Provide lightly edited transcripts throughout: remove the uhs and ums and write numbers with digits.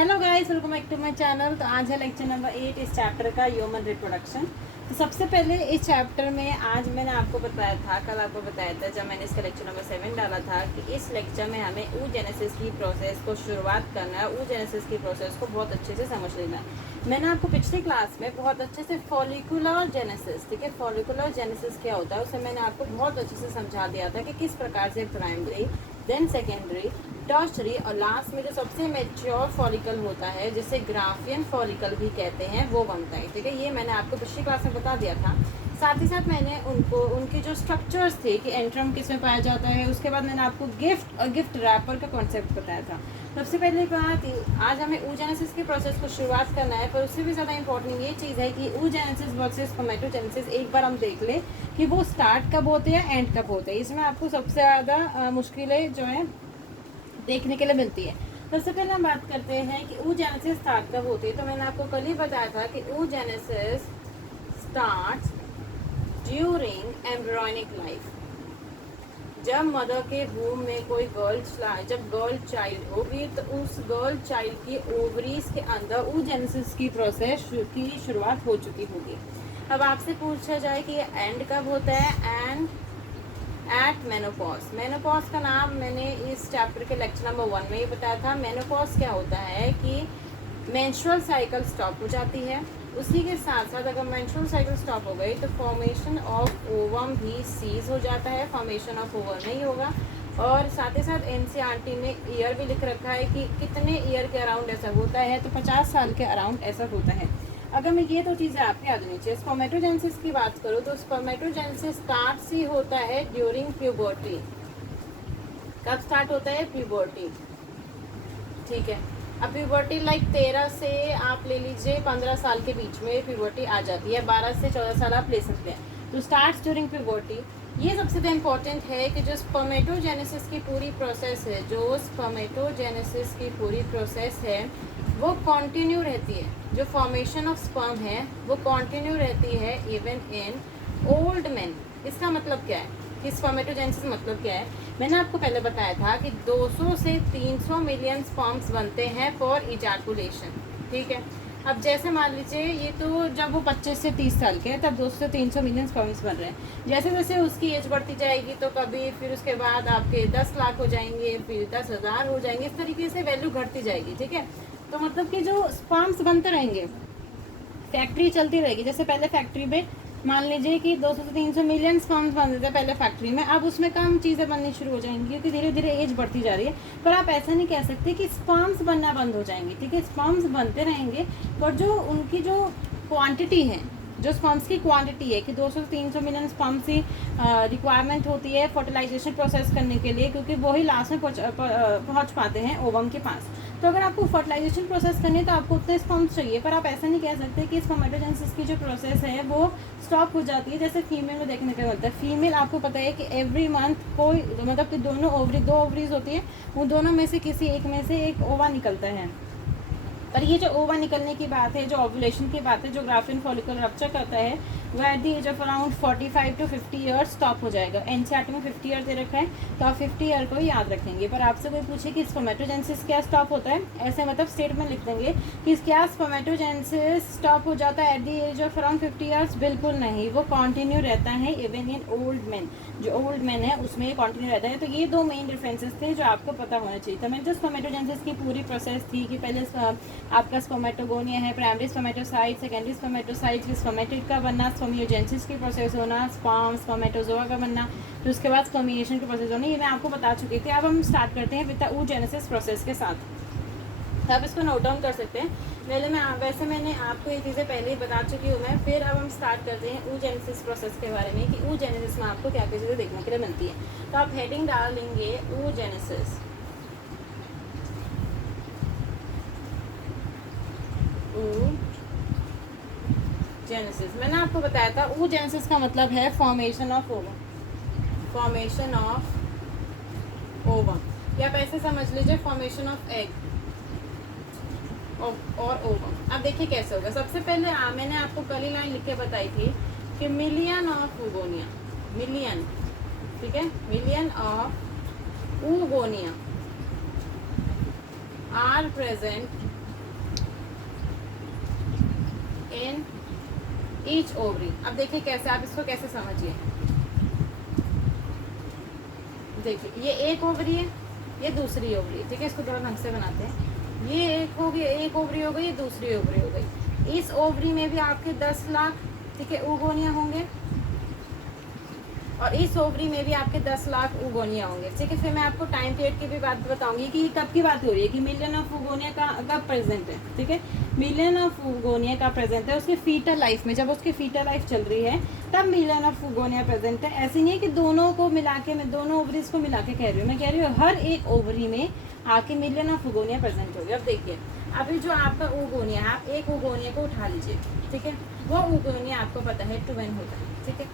Hello guys, welcome back to my channel. तो आज है लेक्चर नंबर 8 इस चैप्टर का, ह्यूमन रिप्रोडक्शन। तो सबसे पहले इस चैप्टर में आज मैंने आपको बताया था, कल आपको बताया था जब मैंने इसका लेक्चर नंबर 7 डाला था कि इस लेक्चर में हमें oogenesis की प्रोसेस को शुरुआत करना है। oogenesis की प्रोसेस को बहुत अच्छे से समझ लेना है। मैंने आपको पिछली क्लास में बहुत अच्छे से फॉलिकुलर जेनेसिस, ठीक है, फॉलिकुलर जेनेसिस क्या होता है उसे मैंने आपको बहुत अच्छे से समझा दिया था कि किस प्रकार से प्राइमरी, देन सेकेंडरी, टर्शरी और लास्ट में जो सबसे मेच्योर फॉलिकल होता है जिसे ग्राफियन फॉलिकल भी कहते हैं वो बनता है। ठीक है, ये मैंने आपको पिछली क्लास में बता दिया था। साथ ही साथ मैंने उनकी जो स्ट्रक्चर्स थे कि एंट्रम किस में पाया जाता है, उसके बाद मैंने आपको गिफ्ट और गिफ्ट रैपर का कॉन्सेप्ट बताया था। सबसे पहले बात, आज हमें oogenesis की प्रोसेस को शुरुआत करना है, पर उससे भी ज़्यादा इंपॉर्टेंट ये चीज़ है कि oogenesis वर्सेस स्पर्मेटोजेनेसिस एक बार हम देख ले कि वो स्टार्ट कब होते हैं, एंड कब होते हैं। इसमें आपको सबसे ज़्यादा मुश्किलें जो है देखने के लिए मिलती है। सबसे पहले हम बात करते हैं कि oogenesis स्टार्ट कब होती है। तो मैंने आपको कल ही बताया था कि oogenesis starts during embryonic life. जब मदर के वूम में कोई जब गर्ल चाइल्ड होगी तो उस गर्ल चाइल्ड की ओवरीज के अंदर oogenesis की प्रोसेस की शुरुआत हो चुकी होगी। अब आपसे पूछा जाए कि ये एंड कब होता है, एंड एट मेनोपॉज। मेनोपॉज का नाम मैंने इस चैप्टर के लेक्चर नंबर 1 में ही बताया था। मेनोपॉज क्या होता है कि मेंस्ट्रुअल साइकिल स्टॉप हो जाती है। उसी के साथ साथ अगर मेंस्ट्रुअल साइकिल स्टॉप हो गई तो फॉर्मेशन ऑफ ओवम भी सीज हो जाता है, फॉर्मेशन ऑफ ओवम नहीं होगा। और साथ ही साथ एनसीईआरटी में ईयर भी लिख रखा है कि कितने ईयर के अराउंड ऐसा होता है, तो 50 साल के अराउंड ऐसा होता है। अगर मैं ये 2 चीज़ें आपके याद होनी चाहिए। स्पर्मेटोजेनेसिस की बात करूँ तो स्पर्मेटोजेनेसिस स्टार्ट ही होता है ड्यूरिंग प्यूबर्टी। कब स्टार्ट होता है? प्यूबर्टी, ठीक है। अब प्यूबर्टी लाइक 13 से आप ले लीजिए 15 साल के बीच में प्यूबर्टी आ जाती है, 12 से 14 साल आप ले सकते हैं। तो स्टार्ट ड्यूरिंग प्यूबर्टी, ये सबसे ज़्यादा इम्पॉर्टेंट है कि जो स्पर्मेटोजेनेसिस की पूरी प्रोसेस है, जो स्पर्मेटोजेनेसिस की पूरी प्रोसेस है वो कंटिन्यू रहती है। जो फॉर्मेशन ऑफ स्पर्म है वो कंटिन्यू रहती है इवन इन ओल्ड मैन। इसका मतलब क्या है कि स्पर्मेटोजेनेसिस मतलब क्या है? मैंने आपको पहले बताया था कि 200 से 300 मिलियन स्पर्म्स बनते हैं फॉर इजैकुलेशन, ठीक है। अब जैसे मान लीजिए ये तो जब वो 25 से 30 साल के हैं तब 200 से 300 मिलियन स्पर्म्स बन रहे हैं। जैसे जैसे उसकी एज बढ़ती जाएगी तो कभी फिर उसके बाद आपके 10 लाख हो जाएंगे, फिर 10,000 हो जाएंगे, इस तरीके से वैल्यू घटती जाएगी, ठीक है। तो मतलब कि जो स्पर्म्स बनते रहेंगे, फैक्ट्री चलती रहेगी। जैसे पहले फैक्ट्री में मान लीजिए कि 200 से 300 मिलियन स्पर्म्स बनते थे पहले फैक्ट्री में, अब उसमें कम चीज़ें बननी शुरू हो जाएंगी क्योंकि धीरे धीरे एज बढ़ती जा रही है। पर आप ऐसा नहीं कह सकते कि स्पर्म्स बनना बंद हो जाएंगे, ठीक है। स्पर्म्स बनते रहेंगे, पर जो उनकी जो क्वांटिटी है, जो स्पर्म्स की क्वांटिटी है कि 200 से 300 मिलियन स्पर्म्स की रिक्वायरमेंट होती है फर्टिलाइजेशन प्रोसेस करने के लिए, क्योंकि वही लास्ट में पहुँच पाते हैं ओवम के पास। तो अगर आपको फर्टिलाइजेशन प्रोसेस करनी है तो आपको उतने स्पर्म्स चाहिए, पर आप ऐसा नहीं कह सकते कि स्पर्मेटोजेनेसिस की जो प्रोसेस है वो स्टॉप हो जाती है। जैसे फीमेल में देखने को मिलता है, फीमेल आपको पता है कि एवरी मंथ कोई मतलब कि दो ओवरीज होती है, उन दोनों में से किसी एक में से एक ओवा निकलता है। पर ये जो ओवा निकलने की बात है, जो ओव्यूलेशन की बात है, जो ग्राफियन फॉलिकल रप्चर करता है वो at the age of around 45 to 50 years stop हो जाएगा। एनसीईआरटी में 50 ईयर दे रखा है तो आप 50 ईयर को ही याद रखेंगे। पर आपसे कोई पूछे कि स्पर्मेटोजेनेसिस क्या स्टॉप होता है, ऐसे मतलब स्टेटमेंट लिख देंगे कि क्या स्पर्मेटोजेनेसिस स्टॉप हो जाता है at the age of around 50 years? बिल्कुल नहीं, वो कंटिन्यू रहता है इवन इन ओल्ड मैन। जो ओल्ड मैन है उसमें कंटिन्यू रहता है। तो ये 2 मेन डिफरेंसेस थे जो आपको पता होना चाहिए। तो मैं जो स्पर्मेटोजेनेसिस की पूरी प्रोसेस थी कि पहले आपका स्पर्मेटोगोनिया है, primary spermatocyte, secondary spermatocyte, spermatid का बनना, स्पर्मियोजेनेसिस की प्रोसेस होना, स्पर्म स्पर्मेटोजोआ का बनना, फिर उसके बाद स्पर्मिएशन की प्रोसेस होनी, ये मैं आपको बता चुकी थी। अब हम स्टार्ट करते हैं विद द oogenesis प्रोसेस के साथ। तो आप इसको नोट डाउन कर सकते हैं। वैसे मैंने आपको ये चीज़ें पहले ही बता चुकी हूँ मैं। फिर अब हम स्टार्ट करते हैं oogenesis प्रोसेस के बारे में कि oogenesis में आपको क्या क्या चीज़ें देखने के लिए मिलती है। तो आप हेडिंग डाल देंगे oogenesis। oogenesis मैंने आपको बताया था, oogenesis का मतलब है formation of ovum, formation of ovum, या आप ऐसे समझ लीजिए फॉर्मेशन ऑफ एग और ओवम। अब देखिए कैसे होगा। सबसे पहले मैंने आपको कल ही लाइन लिख के बताई थी कि मिलियन ऑफ oogonia, मिलियन, ठीक है, million of oogonia are present in each ovary. अब देखिए कैसे, आप इसको कैसे समझिए। देखिए ये एक ओवरी है, ये दूसरी ओवरी है, ठीक है। इसको थोड़ा ढंग से बनाते हैं। ये एक हो गई, एक ओवरी हो गई, ये दूसरी ओवरी हो गई। इस ओवरी में भी आपके 10 लाख, ठीक है, ओगोनिया होंगे, और इस ओवरी में भी आपके 10 लाख ओगोनिया होंगे, ठीक है। फिर मैं आपको टाइम पीरियड की भी बात बताऊंगी कि कब की बात हो रही है, कि मिलियन ऑफ ओगोनिया का कब प्रेजेंट है, ठीक है। मिलियन ऑफ ओगोनिया का प्रेजेंट है उसके फीटल लाइफ में, जब उसकी फीटल लाइफ चल रही है तब मिलियन ऑफ ओगोनिया प्रेजेंट है। ऐसे नहीं है कि दोनों को मिला के, मैं दोनों ओवरीज को मिला के कह रही हूँ, मैं कह रही हूँ हर एक ओवरी में आके मिलियन ऑफ ओगोनिया प्रेजेंट होगी। अब देखिए, अभी जो आपका ओगोनिया है, आप एक ओगोनिया को उठा लीजिए, ठीक है। वो ओगोनिया आपको पता है ट्वेन होता है, ठीक है।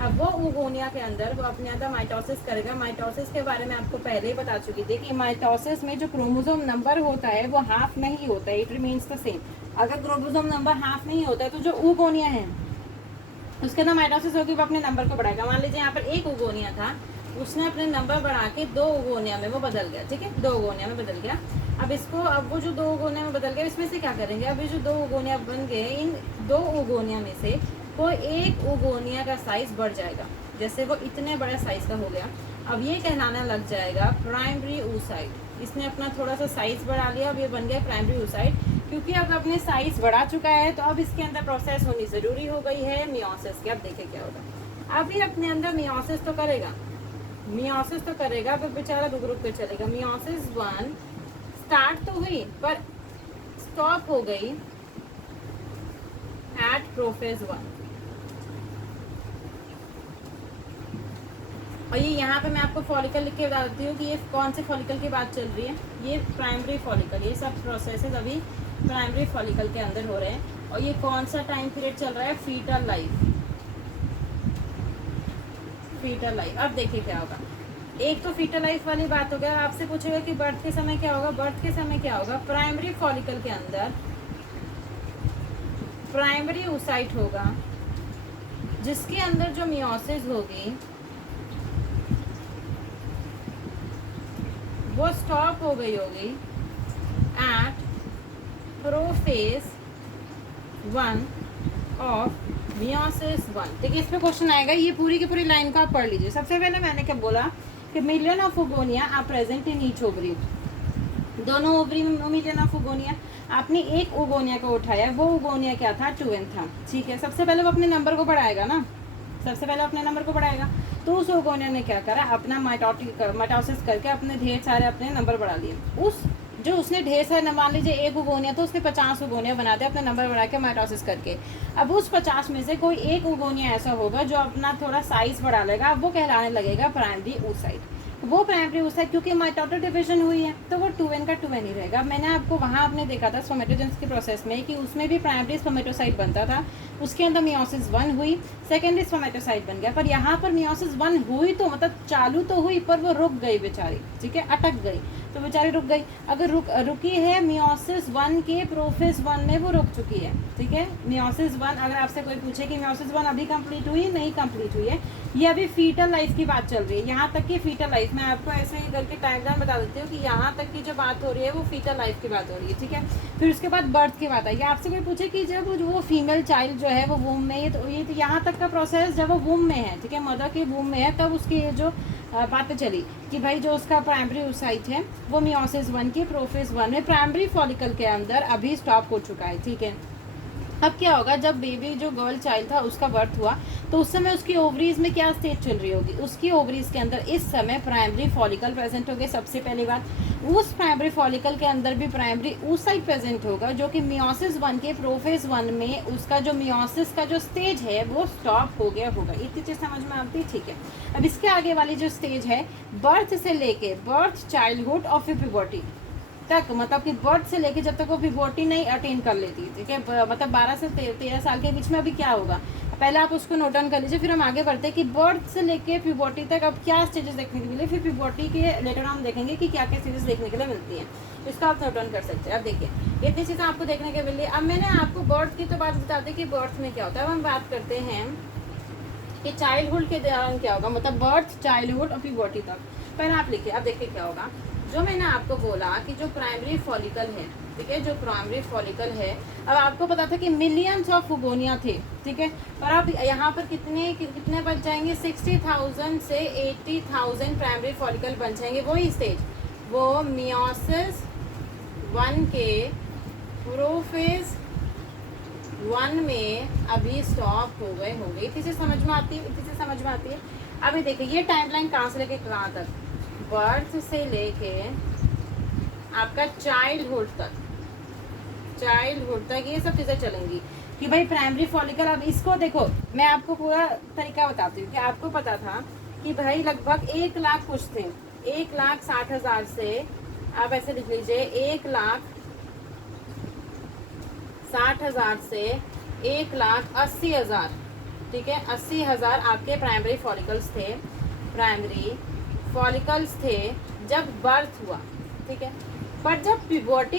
अब वो ओगोनिया के अंदर वो अपने अंदर माइटोसिस करेगा। माइटोसिस के बारे में आपको पहले ही बता चुकी थी कि माइटोसिस में जो क्रोमोसोम नंबर होता है वो हाफ नहीं होता है, इट रिमेन्स द सेम। अगर क्रोमोसोम नंबर हाफ नहीं होता है तो जो ओगोनिया है उसके अंदर माइटोसिस होगी, वो अपने नंबर को बढ़ाएगा। मान लीजिए यहाँ पर एक ओगोनिया था, उसने अपने नंबर बढ़ा के 2 ओगोनिया में वो बदल गया, ठीक है, 2 ओगोनिया में बदल गया। अब इसको, अब वो जो 2 ओगोनिया में बदल गया, इसमें से क्या करेंगे, अब ये जो 2 ओगोनिया बन गए, इन 2 ओगोनिया में से कोई एक ओगोनिया का साइज बढ़ जाएगा, जैसे वो इतने बड़ा साइज का हो गया। अब ये कहलाने लग जाएगा प्राइमरी oocyte। इसने अपना थोड़ा सा साइज बढ़ा लिया, अब ये बन गया प्राइमरी oocyte। क्योंकि अब अपने साइज बढ़ा चुका है तो अब इसके अंदर प्रोसेस होनी ज़रूरी हो गई है मियोसिस की। अब देखिए क्या होगा, अब ये अपने अंदर मियोसिस तो करेगा, मियोसिस तो करेगा, फिर बेचारा रुक रुक के चलेगा। मियोसिस 1 स्टार्ट तो हुई पर स्टॉप हो गई एट प्रोफेज 1। और ये यहाँ पे मैं आपको फॉलिकल लिख के बता देती हूँ कि ये कौन से फॉलिकल की बात चल रही है। ये प्राइमरी फॉलिकल, ये सब प्रोसेसेस अभी प्राइमरी फॉलिकल के अंदर हो रहे हैं। और ये कौन सा टाइम पीरियड चल रहा है, फीटल लाइफ, फीटल लाइफ। अब देखिए क्या होगा, एक तो फीटल लाइफ वाली बात हो गया। आपसे पूछेगा कि बर्थ के समय क्या होगा, बर्थ के समय क्या होगा, प्राइमरी फॉलिकल के अंदर प्राइमरी oocyte होगा, जिसके अंदर जो मियोसिस होगी वो स्टॉप हो गई होगी एट प्रोफेज 1 ऑफ मियोसिस 1, ठीक है। इस पे क्वेश्चन आएगा, ये पूरी की पूरी लाइन को आप पढ़ लीजिए। सबसे पहले मैंने क्या बोला कि million of oogonia are present in each ovary, दोनों ओवरी में मिलियन ऑफ ओगोनिया। आपने एक ओगोनिया को उठाया, वो ओगोनिया क्या था, 2n था, ठीक है। सबसे पहले वो अपने नंबर को बढ़ाएगा ना, सबसे पहले अपने नंबर को बढ़ाएगा। तो उस ओगोनिया ने क्या करा, अपना माइटोसिस करके अपने ढेर सारे अपने नंबर बढ़ा लिए। उस जो उसने ढेर सारे, मान लीजिए एक ओगोनिया तो उसने 50 ओगोनिया बना दिया अपने नंबर बढ़ा के माइटोसिस करके। अब उस 50 में से कोई एक ओगोनिया ऐसा होगा जो अपना थोड़ा साइज बढ़ा लेगा, वो कहलाने लगेगा प्राइमरी oocyte। वो प्राइमरी oocyte क्योंकि माइटोटिक डिवीजन हुई है तो वो 2n का 2n ही रहेगा। मैंने आपको वहाँ आपने देखा था स्पर्मेटोजेनेसिस के प्रोसेस में कि उसमें भी प्राइमरी स्पर्मेटोसाइट बनता था, उसके अंदर मियोसिस 1 हुई, सेकेंडरी स्पर्मेटोसाइट बन गया। पर यहाँ पर मियोसिस 1 हुई तो मतलब चालू तो हुई पर वो रुक गई बेचारी, ठीक है, अटक गई, तो बेचारी रुक गई। अगर रुकी है मियोसिस 1 के प्रोफेज 1 में वो रुक चुकी है, ठीक है। मियोसिस 1, अगर आपसे कोई पूछे कि मियोसिस 1 अभी कंप्लीट हुई, नहीं कंप्लीट हुई है, ये अभी फीटल लाइफ की बात चल रही है। यहाँ तक की फीटल लाइफ, मैं आपको ऐसे ही करके टाइमलाइन बता देती हूँ कि यहाँ तक की जो बात हो रही है वो फीटल लाइफ की बात हो रही है, ठीक है। फिर उसके बाद बर्थ की बात आई। आपसे कोई पूछे कि जब वो फीमेल चाइल्ड जो है वो वूम में, ये तो यहाँ तक का प्रोसेस जब वो वूम में है, ठीक है, मदर के वूम में है, तब उसकी जो बातें चली कि भाई जो उसका प्राइमरी oocyte है वो मियोसिस 1 की प्रोफेज 1 में प्राइमरी फॉलिकल के अंदर अभी स्टॉप हो चुका है, ठीक है। अब क्या होगा, जब बेबी जो गर्ल चाइल्ड था उसका बर्थ हुआ तो उस समय उसकी ओवरीज में क्या स्टेज चल रही होगी, उसकी ओवरीज के अंदर इस समय प्राइमरी फॉलिकल प्रेजेंट हो गए। सबसे पहली बात, उस प्राइमरी फॉलिकल के अंदर भी प्राइमरी oocyte प्रेजेंट होगा जो कि मियोसिस 1 के प्रोफेज 1 में उसका जो मियोसिस का जो स्टेज है वो स्टॉप हो गया होगा। इतनी चीज़ समझ में आती, ठीक है। अब इसके आगे वाली जो स्टेज है, बर्थ से लेके बर्थ, चाइल्डहुड और फिर प्यूबर्टी तक, मतलब कि बर्थ से लेके जब तक वो प्यूबर्टी नहीं अटेन कर लेती, ठीक है, मतलब 12 से 13 साल के बीच में अभी क्या होगा, पहले आप उसको नोट डाउन कर लीजिए, फिर हम आगे बढ़ते हैं कि बर्थ से लेके प्यूबर्टी तक अब क्या स्टेजेस देखने के लिए, फिर प्यूबर्टी के लेटर हम देखेंगे कि क्या क्या स्टेजेस देखने के लिए मिलती हैं, तो इसका आप नोट डाउन कर सकते हैं। अब देखिए इतनी चीज़ें आपको देखने के मिली। अब मैंने आपको बर्थ की तो बात बता दी कि बर्थ में क्या होता है। अब हम बात करते हैं कि चाइल्डहुड के दौरान क्या होगा, मतलब बर्थ, चाइल्डहुड और प्यूबर्टी तक। पहले आप लिखिए, अब देखिए क्या होगा। जो मैंने आपको बोला कि जो प्राइमरी फॉलिकल है, ठीक है, जो प्राइमरी फॉलिकल है। अब आपको पता था कि मिलियंस ऑफ फुगोनिया थे, ठीक है, और अब यहाँ पर कितने बच जाएंगे, 60,000 से 80,000 प्राइमरी फॉलिकल बन जाएंगे। वही स्टेज वो मियोसिस 1 के प्रोफेज 1 में अभी स्टॉप हो गए। इतनी से समझ में आती है। अभी देखिए ये टाइमलाइन कहाँ से लेके कहाँ तक, बर्थ से लेके आपका चाइल्डहुड तक ये सब चीज़ें चलेंगी कि भाई प्राइमरी फॉलिकल। अब इसको देखो, मैं आपको पूरा तरीका बताती हूँ कि आपको पता था कि भाई लगभग 1 लाख कुछ थे, 1,60,000 से, आप ऐसे लिख लीजिए 1,60,000 से 1,80,000, ठीक है, 80,000 आपके प्राइमरी फॉलिकल्स थे जब बर्थ हुआ, ठीक है। पर जब प्यूबर्टी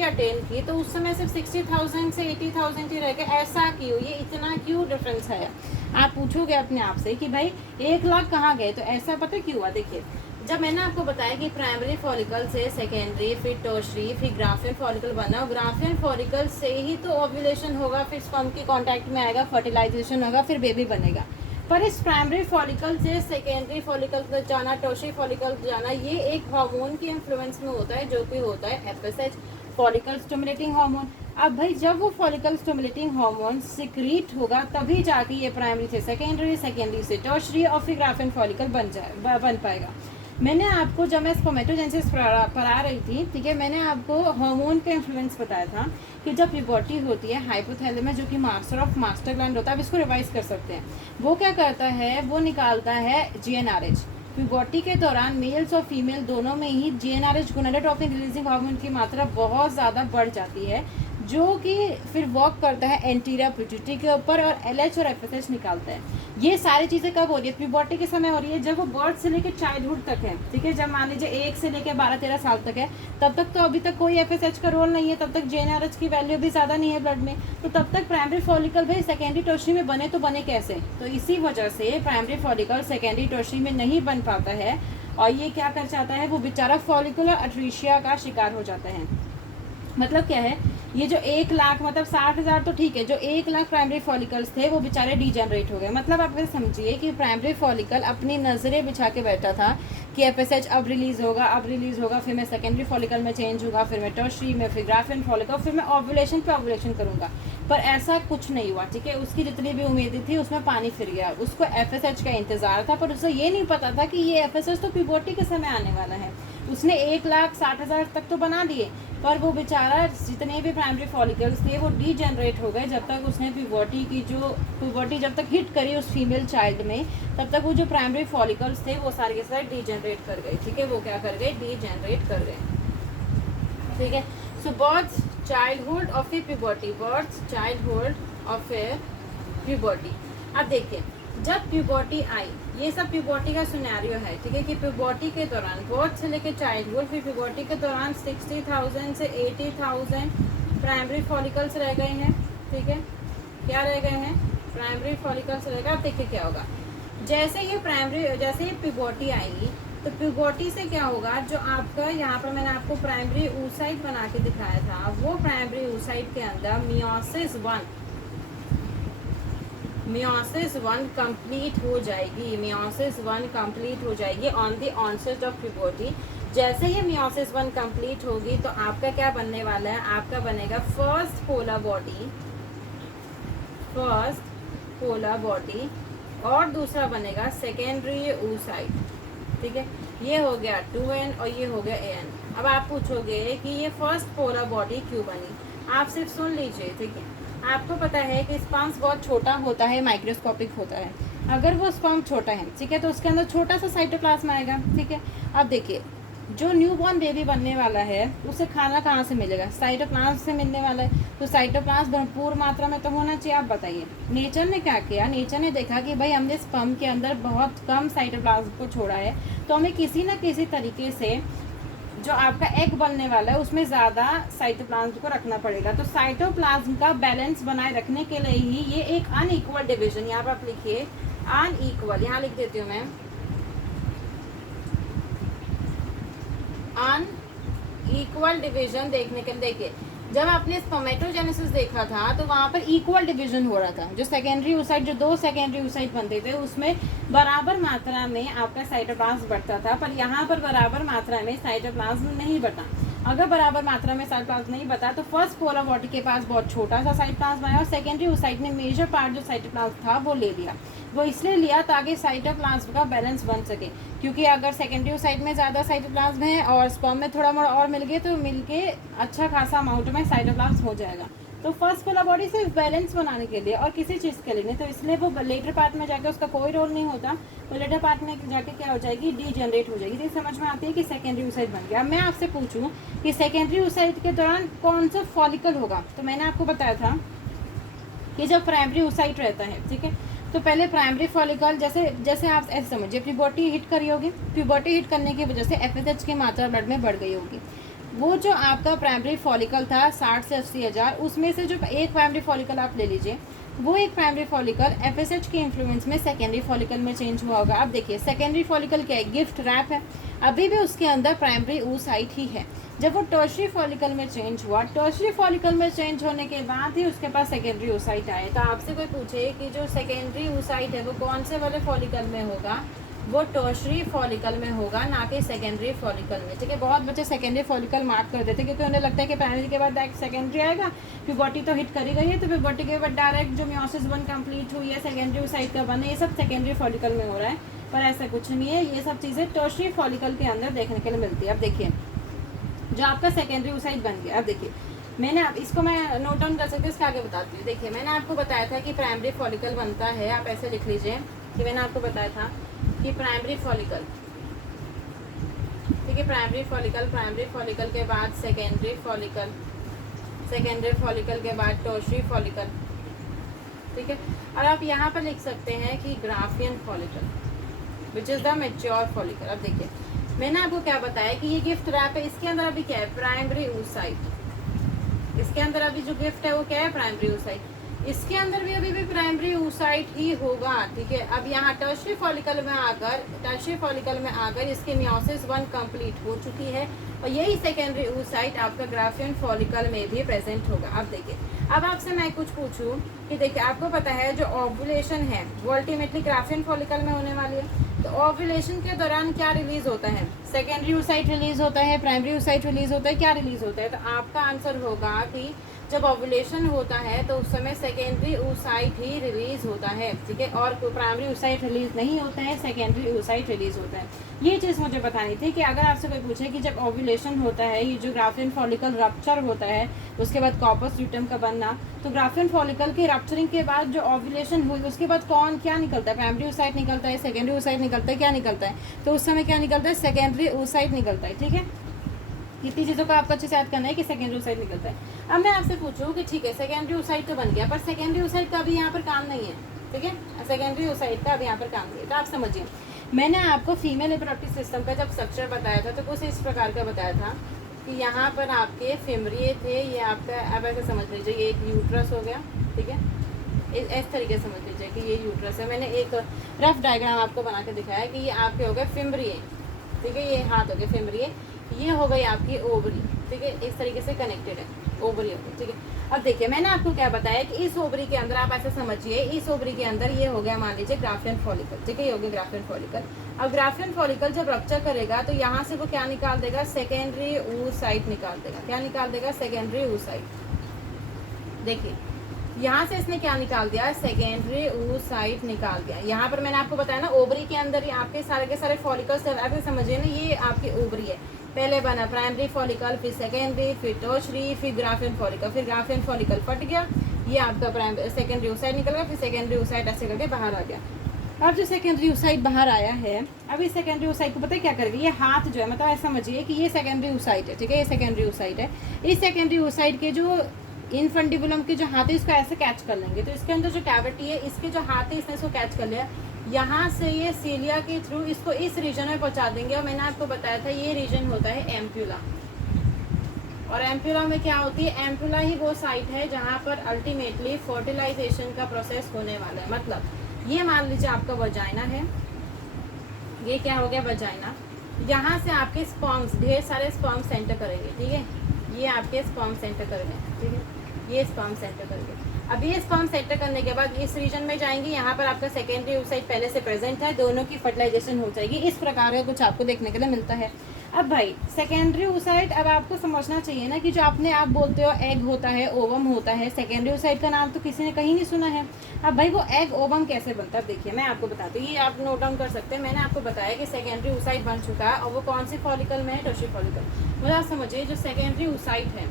अटेन की तो उस समय सिर्फ 60,000 से 80,000 ही रह गए। ऐसा क्यों, ये इतना क्यों डिफरेंस है? आप पूछोगे अपने आप से कि भाई 1 लाख कहाँ गए, तो ऐसा पता क्यों हुआ? देखिए, जब मैंने आपको बताया कि प्राइमरी फॉलिकल से सेकेंडरी, फिर टर्शरी, फिर ग्राफियन फॉलिकल बना, और ग्राफियन फॉलिकल से ही तो ओव्यूलेशन होगा, फिर स्पर्म के कांटेक्ट में आएगा, फर्टिलाइजेशन होगा, फिर बेबी बनेगा। पर इस प्राइमरी फॉलिकल से सेकेंडरी फॉलिकल तक जाना, टर्शरी फॉलिकल जाना, ये एक हार्मोन के इन्फ्लुएंस में होता है, जो कि होता है FSH, फॉलिकल स्टिमुलेटिंग हार्मोन। अब भाई जब वो फॉलिकल स्टिमुलेटिंग हार्मोन सिक्रीट होगा तभी जाके ये प्राइमरी से सेकेंडरी से टर्शरी और फिर ग्राफियन फॉलिकल बन पाएगा। मैंने आपको जब मैं स्पर्मेटोजेनेसिस पढ़ा रही थी, ठीक है, मैंने आपको हार्मोन का इन्फ्लुएंस बताया था कि जब प्यूबर्टी होती है, हाइपोथैलेमस जो कि मास्टर ग्लैंड होता है, अब इसको रिवाइज कर सकते हैं, वो क्या करता है, वो निकालता है GnRH। प्यूबर्टी के दौरान मेल्स और फीमेल दोनों में ही GnRH गोनाडोट्रोपिन रिलीजिंग हार्मोन की मात्रा बहुत ज़्यादा बढ़ जाती है, जो कि फिर वर्क करता है एंटीरियर पिट्यूटरी के ऊपर और LH और FSH निकालता है। ये सारी चीज़ें कब हो रही है? प्यूबर्टी के समय हो रही है, जब वो बर्थ से लेकर चाइल्डहुड तक है, ठीक है। जब मान लीजिए 1 से लेकर 12-13 साल तक है, तब तक तो अभी तक कोई FSH का रोल नहीं है, तब तक GnRH की वैल्यू भी ज़्यादा नहीं है ब्लड में, तो तब तक प्राइमरी फॉलिकल भाई सेकेंडरी टर्शरी में बने तो बने कैसे? तो इसी वजह से प्राइमरी फॉलिकल सेकेंडरी टर्शरी में नहीं बन पाता है, और ये क्या कर जाता है, वो बेचारा फॉलिकुलर अट्रीशिया का शिकार हो जाता है। मतलब क्या है, ये जो 1 लाख मतलब 60,000 तो ठीक है, जो 1 लाख प्राइमरी फॉलिकल्स थे वो बेचारे डीजनरेट हो गए। मतलब आप फिर समझिए कि प्राइमरी फॉलिकल अपनी नज़रें बिछा के बैठा था कि FSH अब रिलीज़ होगा, फिर मैं सेकेंडरी फॉलिकल में चेंज होगा, फिर मैं टर्शरी में, फिर ग्राफियन फॉलिकल, फिर मैं ओव्यूलेशन पे ओव्यूलेशन करूँगा। पर ऐसा कुछ नहीं हुआ, ठीक है। उसकी जितनी भी उम्मीदें थी उसमें पानी फिर गया। उसको FSH का इंतज़ार था, पर उसे ये नहीं पता था कि ये FSH तो प्यूबर्टी के समय आने वाला है। उसने 1,60,000 तक तो बना दिए, पर वो बेचारा जितने भी प्राइमरी फॉलिकल्स थे वो डीजनरेट हो गए जब तक उसने प्यूबर्टी जब तक हिट करी उस फीमेल चाइल्ड में, तब तक वो जो प्राइमरी फॉलिकल्स थे वो सारे के सारे डीजनरेट कर गए, ठीक है। वो क्या कर गए? डीजनरेट कर गए, ठीक है। सो बर्थ, चाइल्डहुड और फिर प्यूबर्टी, अब देखिए, जब प्यूबर्टी आई, ये सब प्यूबर्टी का सिनेरियो है, ठीक है, कि प्यूबर्टी के दौरान बर्थ से लेकर चाइल्डहुड, फिर प्यूबर्टी के दौरान 60,000 से 80,000 प्राइमरी फॉलिकल्स रह गए हैं, ठीक है। क्या रह गए हैं? प्राइमरी फॉलिकल्स रह गए। अब देखिए क्या होगा, जैसे ही प्यूबर्टी आएगी तो प्यूबर्टी से क्या होगा, जो आपका यहाँ पर मैंने आपको प्राइमरी oocyte बना के दिखाया था, वो प्राइमरी oocyte के अंदर मियोसिस 1 कंप्लीट हो जाएगी on the onset of puberty. जैसे ही मियोसिस 1 कंप्लीट होगी तो आपका क्या बनने वाला है? आपका बनेगा फर्स्ट पोलर बॉडी और दूसरा बनेगा सेकेंडरी oocyte, ठीक है। ये हो गया 2N और ये हो गया AN। अब आप पूछोगे कि ये फर्स्ट पोलर बॉडी क्यों बनी? आप सिर्फ सुन लीजिए, ठीक है। आपको पता है कि स्पर्म बहुत छोटा होता है, माइक्रोस्कोपिक होता है। अगर वो स्पर्म छोटा है, ठीक है, तो उसके अंदर छोटा सा साइटोप्लाज्म आएगा, ठीक है। अब देखिए, जो न्यूबॉर्न बेबी बनने वाला है उसे खाना कहाँ से मिलेगा? साइटोप्लाज्म से मिलने वाला है। तो साइटोप्लाज्म भरपूर मात्रा में तो होना चाहिए। आप बताइए, नेचर ने क्या किया? नेचर ने देखा कि भाई हमने स्पर्म के अंदर बहुत कम साइटोप्लाज्म को छोड़ा है, तो हमें किसी न किसी तरीके से जो आपका एग बनने वाला है उसमें ज़्यादा साइटोप्लाज्म को रखना पड़ेगा। तो साइटोप्लाज्म का बैलेंस बनाए रखने के लिए ही ये एक अनइक्वल डिवीजन, यहाँ पर आप लिखिए अनइक्वल, यहाँ लिख देती हूँ मैं, इक्वल डिवीजन देखने के लिए, देखिए जब आपने स्पर्मेटोजेनेसिस देखा था तो वहाँ पर इक्वल डिवीजन हो रहा था। जो सेकेंडरी oocyte, जो 2 सेकेंडरी oocyte बनते थे उसमें बराबर मात्रा में आपका साइटोप्लाज्म बढ़ता था, पर यहाँ पर बराबर मात्रा में साइटोप्लाज्म नहीं बढ़ता। अगर बराबर मात्रा में साइटोप्लाज्म नहीं बता तो फर्स्ट पोलर बॉडी के पास बहुत छोटा सा साइटोप्लाज्म आया और सेकेंडरी oocyte ने मेजर पार्ट जो साइटोप्लाज्म था वो ले लिया। वो इसलिए लिया ताकि साइटोप्लाज्म का बैलेंस बन सके, क्योंकि अगर सेकेंडरी oocyte में ज़्यादा साइटोप्लाज्म है और स्पर्म में थोड़ा मोड़ा और मिल गए तो मिल के अच्छा खासा अमाउंट में साइटोप्लाज्म हो जाएगा। तो फर्स्ट पोलर बॉडी सिर्फ बैलेंस बनाने के लिए और किसी चीज़ के लिए नहीं, तो इसलिए वो लेटर पार्ट में जाकर उसका कोई रोल नहीं होता। तो लेटर पार्ट में जाके क्या हो जाएगी, डीजेनरेट हो जाएगी। तो समझ में आती है कि सेकेंडरी oocyte बन गया। अब मैं आपसे पूछूं कि सेकेंडरी oocyte के दौरान कौन सा फॉलिकल होगा, तो मैंने आपको बताया था कि जब प्राइमरी oocyte रहता है, ठीक है, तो पहले प्राइमरी फॉलिकल जैसे आप ऐसे समझिए प्यूबर्टी हिट करी होगी, प्यूबर्टी हिट करने की वजह से एफएसएच की मात्रा ब्लड में बढ़ गई होगी। वो जो आपका प्राइमरी फॉलिकल था 60 से 80 हज़ार, उसमें से जो एक प्राइमरी फॉलिकल आप ले लीजिए, वो एक प्राइमरी फॉलिकल एफएसएच के इन्फ्लुएंस में सेकेंडरी फॉलिकल में चेंज हुआ होगा। अब देखिए सेकेंडरी फॉलिकल क्या है, गिफ्ट रैप है, अभी भी उसके अंदर प्राइमरी oocyte ही है। जब वो टर्शरी फॉलिकल में चेंज हुआ, टर्शरी फॉलिकल में चेंज होने के बाद ही उसके पास सेकेंडरी oocyte आए। तो आपसे कोई पूछे कि जो सेकेंडरी oocyte है वो कौन से वाले फॉलिकल में होगा, वो टर्शरी फॉलिकल में होगा, ना कि सेकेंडरी फॉलिकल में, ठीक है। बहुत बच्चे सेकेंडरी फॉलिकल मार्क कर देते क्योंकि उन्हें लगता है कि प्राइमरी के बाद डायरेक्ट सेकेंडरी आएगा, प्यूबर्टी तो हिट करी गई है, तो प्यूबर्टी के बाद डायरेक्ट जो मियोसिस 1 कंप्लीट हुई है सेकेंडरी oocyte का बना, ये सब सेकेंडरी फॉलिकल में हो रहा है, पर ऐसा कुछ नहीं है। ये सब चीज़ें टर्शरी फॉलिकल के अंदर देखने के लिए मिलती है। अब देखिए जो आपका सेकेंडरी oocyte बन गया, अब देखिए मैंने आप इसको मैं नोट डाउन कर सकती हूँ, इसके आगे बताती हूँ। देखिए मैंने आपको बताया था कि प्राइमरी फॉलिकल बनता है, आप ऐसे लिख लीजिए कि मैंने आपको बताया था कि प्राइमरी फॉलिकल, ठीक है, प्राइमरी फॉलिकल के बाद सेकेंडरी फॉलिकल, सेकेंडरी फॉलिकल के बाद टर्शरी फॉलिकल, ठीक है। और आप यहाँ पर लिख सकते हैं कि Graafian follicle which is the mature follicle. अब देखिए मैंने आपको क्या बताया कि ये गिफ्ट रैप है, इसके अंदर अभी क्या है, प्राइमरी oocyte, इसके अंदर अभी जो गिफ्ट है वो क्या है, प्राइमरी oocyte, इसके अंदर भी अभी प्राइमरी oocyte ही होगा, ठीक है। अब यहाँ टर्शरी फॉलिकल में आकर इसकी मियोसिस 1 कंप्लीट हो चुकी है और यही सेकेंडरी oocyte आपका ग्राफियन फॉलिकल में भी प्रेजेंट होगा। अब देखिए अब आपसे मैं कुछ पूछूं कि देखिए आपको पता है जो ओव्यूलेशन है वो अल्टीमेटली ग्राफियन फॉलिकल में होने वाली है, तो ओव्यूलेशन के दौरान क्या रिलीज होता है, सेकेंडरी oocyte रिलीज होता है, प्राइमरी oocyte रिलीज होता है, क्या रिलीज होता है, तो आपका आंसर होगा कि जब ओव्यूलेशन होता है तो उस समय सेकेंडरी oocyte ही रिलीज होता है, ठीक है, और प्राइमरी oocyte रिलीज नहीं होता है, सेकेंडरी oocyte रिलीज होता है। ये चीज़ मुझे बतानी थी कि अगर आपसे कोई पूछे कि जब ओव्यूलेशन होता है, ये जो ग्राफियन फॉलिकल रप्चर होता है, उसके बाद कॉर्पस ल्यूटेम का बनना, तो ग्राफियन फॉलिकल के रप्चरिंग के बाद जो ओव्यूलेशन हुई उसके बाद कौन क्या निकलता है, प्राइमरी oocyte निकलता है, सेकेंडरी oocyte निकलता है, क्या निकलता है, तो उस समय क्या निकलता है, सेकेंडरी oocyte निकलता है, ठीक है। इतनी चीज़ों को आपको अच्छे से याद करना है कि सेकेंडरी oocyte निकलता है। अब मैं आपसे पूछूं कि ठीक है सेकेंडरी oocyte तो बन गया, पर सेकेंडरी oocyte का अभी यहाँ पर काम नहीं है, ठीक है, सेकेंडरी oocyte का अभी यहाँ पर काम नहीं है। तो आप समझिए मैंने आपको फीमेल रिप्रोडक्टिव सिस्टम का जब स्ट्रक्चर बताया था तो कुछ इस प्रकार का बताया था कि यहाँ पर आपके फेमरिए थे, ये आपका, अब ऐसे समझ लीजिए ये एक यूट्रस हो गया, ठीक है, इस तरीके से समझ लीजिए कि ये यूट्रस है। मैंने एक रफ डायग्राम आपको बना के दिखाया कि ये आपके हो गए फेमरिए, ठीक है, ये हाथ हो गए फेमरिए, ये हो गई आपकी ओवरी, ठीक है, इस तरीके से कनेक्टेड है ओवरी हो गई, ठीक है। अब देखिए मैंने आपको क्या बताया कि इस ओवरी के अंदर आप ऐसे समझिए, इस ओवरी के अंदर ये हो गया मान लीजिए ग्राफियन फॉलिकल, ठीक है, ये हो गया ग्राफियन फॉलिकल। अब ग्राफियन फॉलिकल जब रप्चर करेगा तो यहाँ से वो क्या निकाल देगा, सेकेंडरी oocyte निकाल देगा, क्या निकाल देगा, सेकेंडरी oocyte। देखिए यहाँ से इसने क्या निकाल दिया, सेकेंडरी oocyte निकाल दिया। यहाँ पर मैंने आपको बताया ना ओवरी के अंदर ही आपके सारे के सारे फॉलिकल्स, ऐसे समझिए ना, ये आपकी ओवरी है, पहले बना प्राइमरी फॉलिकल, फिर सेकेंडरी, फिर टर्शरी, फिर ग्राफियन फॉलिकल, फिर ग्राफियन फॉलिकल फट गया, ये आपका प्राइमरी सेकेंडरी oocyte निकल गया, फिर सेकेंडरी oocyte ऐसे करके बाहर आ गया। अब जो सेकेंडरी oocyte बाहर आया है, अब इस सेकेंडरी oocyte को पता है क्या करेगी, ये हाथ जो है, मतलब ऐसा समझिए कि ये सेकेंडरी oocyte है, ठीक है, ये सेकेंडरी oocyte है, इस सेकेंडरी oocyte के जो इनफंडिबुलम के जो हाथ है इसको ऐसे कैच कर लेंगे, तो इसके अंदर जो कैविटी है इसके जो हाथ है इसने इसको कैच कर लिया, यहाँ से ये सीलिया के थ्रू इसको इस रीजन में पहुँचा देंगे। और मैंने आपको बताया था ये रीजन होता है एम्प्यूला, और एम्प्यूला में क्या होती है, एम्प्यूला ही वो साइट है जहाँ पर अल्टीमेटली फर्टिलाइजेशन का प्रोसेस होने वाला है। मतलब ये मान लीजिए आपका वजाइना है, ये क्या हो गया वजाइना, यहाँ से आपके स्पर्म्स, ढेर सारे स्पर्म्स एंटर करेंगे, ठीक है, ये आपके स्पर्म्स एंटर करेंगे, ठीक है, ये स्पर्म्स एंटर करेंगे। अब ये स्पर्म्स एंटर करने के बाद इस रीजन में जाएंगे, यहाँ पर आपका सेकेंडरी oocyte पहले से प्रेजेंट है, दोनों की फर्टिलाइजेशन हो जाएगी। इस प्रकार का कुछ आपको देखने के लिए मिलता है। अब भाई सेकेंडरी oocyte, अब आपको समझना चाहिए ना कि जो आपने आप बोलते हो एग होता है, ओवम होता है, सेकेंडरी oocyte का नाम तो किसी ने कहीं नहीं सुना है। अब भाई वो एग ओवम कैसे बनता है, देखिए मैं आपको बताती हूँ, ये आप नोट डाउन कर सकते हैं। मैंने आपको बताया कि सेकेंडरी oocyte बन चुका है और वो कौन सी फॉलिकल में है, टर्शियरी फॉलिकल। मुझे आप समझिए जो सेकेंडरी oocyte है,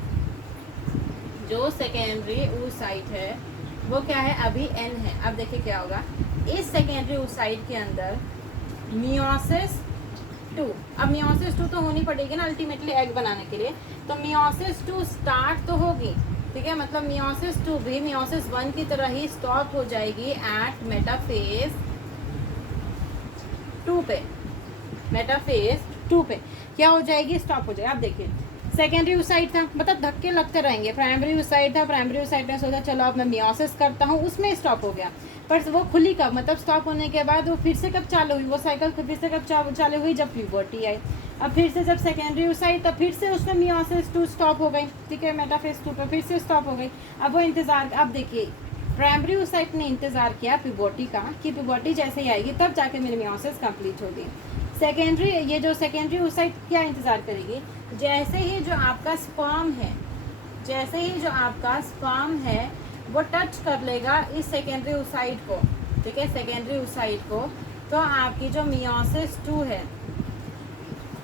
जो सेकेंडरी oocyte है वो क्या है, अभी एन है। अब देखिए क्या होगा, इस सेकेंडरी oocyte के अंदर मियोसिस 2, अब मियोसिस 2 तो होनी पड़ेगी ना अल्टीमेटली एग बनाने के लिए, तो मियोसिस 2 स्टार्ट तो होगी, ठीक है, मतलब मियोसिस 2 भी मियोसिस 1 की तरह ही स्टॉप हो जाएगी एट मेटाफेज 2 पे। मेटाफेज 2 पे क्या हो जाएगी, स्टॉप हो जाएगी। आप देखिए सेकेंडरी oocyte था, मतलब धक्के लगते रहेंगे। प्राइमरी oocyte था, प्राइमरी oocyte ने सोचा चलो अब मैं मियोसिस करता हूँ, उसमें स्टॉप हो गया। पर वो खुली कब, मतलब स्टॉप होने के बाद वो फिर से कब चालू हुई, वो साइकिल फिर से कब चालू हुई, जब प्यूबर्टी आई। अब फिर से जब सेकेंडरी oocyte, तब फिर से उसमें मियोसिस 2 स्टॉप हो गई, ठीक है, मेटाफेज 2 पर फिर से स्टॉप हो गई। अब वो इंतजार, अब देखिए प्राइमरी oocyte ने इंतजार किया प्यूबर्टी का, कि प्यूबर्टी जैसे ही आएगी तब जाके मेरी मियोसिस कंप्लीट होगी। सेकेंडरी, ये जो सेकेंडरी oocyte क्या इंतजार करेगी, जैसे ही जो आपका स्पर्म है, जैसे ही जो आपका स्पर्म है वो टच कर लेगा इस सेकेंडरी oocyte को, ठीक है, सेकेंडरी oocyte को, तो आपकी जो मियोसिस 2 है,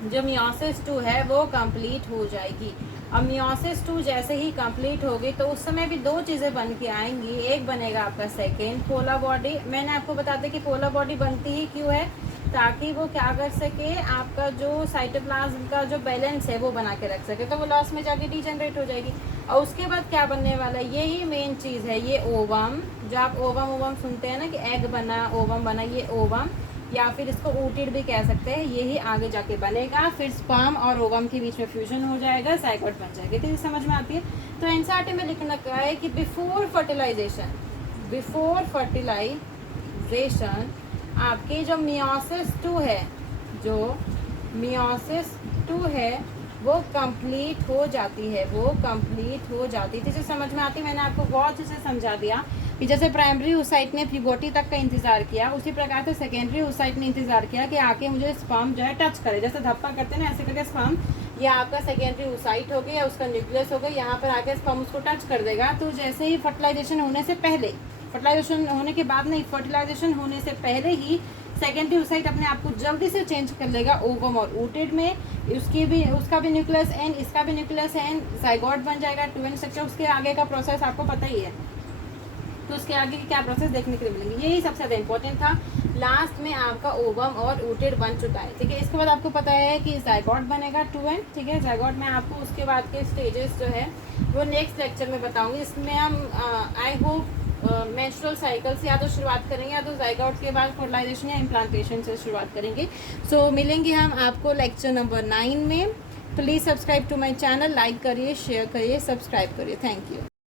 जो मियोसिस 2 है वो कंप्लीट हो जाएगी। अब मियोसिस 2 जैसे ही कंप्लीट होगी तो उस समय भी दो चीज़ें बन के आएंगी। एक बनेगा आपका सेकेंड पोलर बॉडी। मैंने आपको बता दें कि पोलर बॉडी बनती ही क्यों है, ताकि वो क्या कर सके, आपका जो साइटोप्लाज्म का जो बैलेंस है वो बना के रख सके, तो वो लास्ट में जाके डीजनरेट हो जाएगी। और उसके बाद क्या बनने वाला है, यही मेन चीज़ है, ये ओवम। जो आप ओवम सुनते हैं ना कि एग बना, ओवम बना, ये ओवम, या फिर इसको ooted भी कह सकते हैं, यही आगे जाके बनेगा। फिर स्पर्म और ओवम के बीच में फ्यूजन हो जाएगा, जायगोट बन जाएगी। तो ये समझ में आती है। तो एनसीईआरटी में लिखना क्या है कि बिफोर फर्टिलाइजेशन आपकी जो मियोसिस 2 है, जो मियोसिस 2 है वो कंप्लीट हो जाती है, वो कंप्लीट हो जाती है। जैसे समझ में आती है, मैंने आपको बहुत अच्छे से समझा दिया कि जैसे प्राइमरी oocyte ने प्यूबर्टी तक का इंतजार किया, उसी प्रकार से सेकेंडरी oocyte ने इंतजार किया कि आके मुझे स्पर्म जो है टच करे, जैसे धप्पा करते हैं ना, ऐसे करके स्पर्म या आपका सेकेंडरी oocyte हो गया या उसका न्यूक्लियस हो गया, यहाँ पर आके स्पर्म उसको टच कर देगा। तो जैसे ही फर्टिलाइजेशन होने से पहले, फर्टिलाइजेशन होने के बाद नहीं, फर्टिलाइजेशन होने से पहले ही सेकेंडरी oocyte अपने आप को जल्दी से चेंज कर लेगा ओवम और ooted में। उसका भी न्यूक्लियस एन, इसका भी न्यूक्लियस एन, जायगोट बन जाएगा, 2n स्ट्रक्चर। उसके आगे का प्रोसेस आपको पता ही है, तो उसके आगे की क्या प्रोसेस देखने के लिए मिलेंगे, यही सबसे ज़्यादा इंपॉर्टेंट था। लास्ट में आपका ओवम और ooted बन चुका है, ठीक है। इसके बाद आपको पता है कि जायगोट बनेगा 2n, ठीक है। जायगोट में आपको उसके बाद के स्टेजेस जो है वो नेक्स्ट लेक्चर में बताऊंगी। इसमें हम आई होप मेंस्ट्रुअल साइकिल से या तो शुरुआत करेंगे, या तो जायगोट के बाद फर्टिलाइजेशन या इम्प्लांटेशन से शुरुआत करेंगे। सो मिलेंगे हम आपको लेक्चर नंबर 9 में। Please subscribe to my channel, like करिए, शेयर करिए, सब्सक्राइब करिए। Thank you.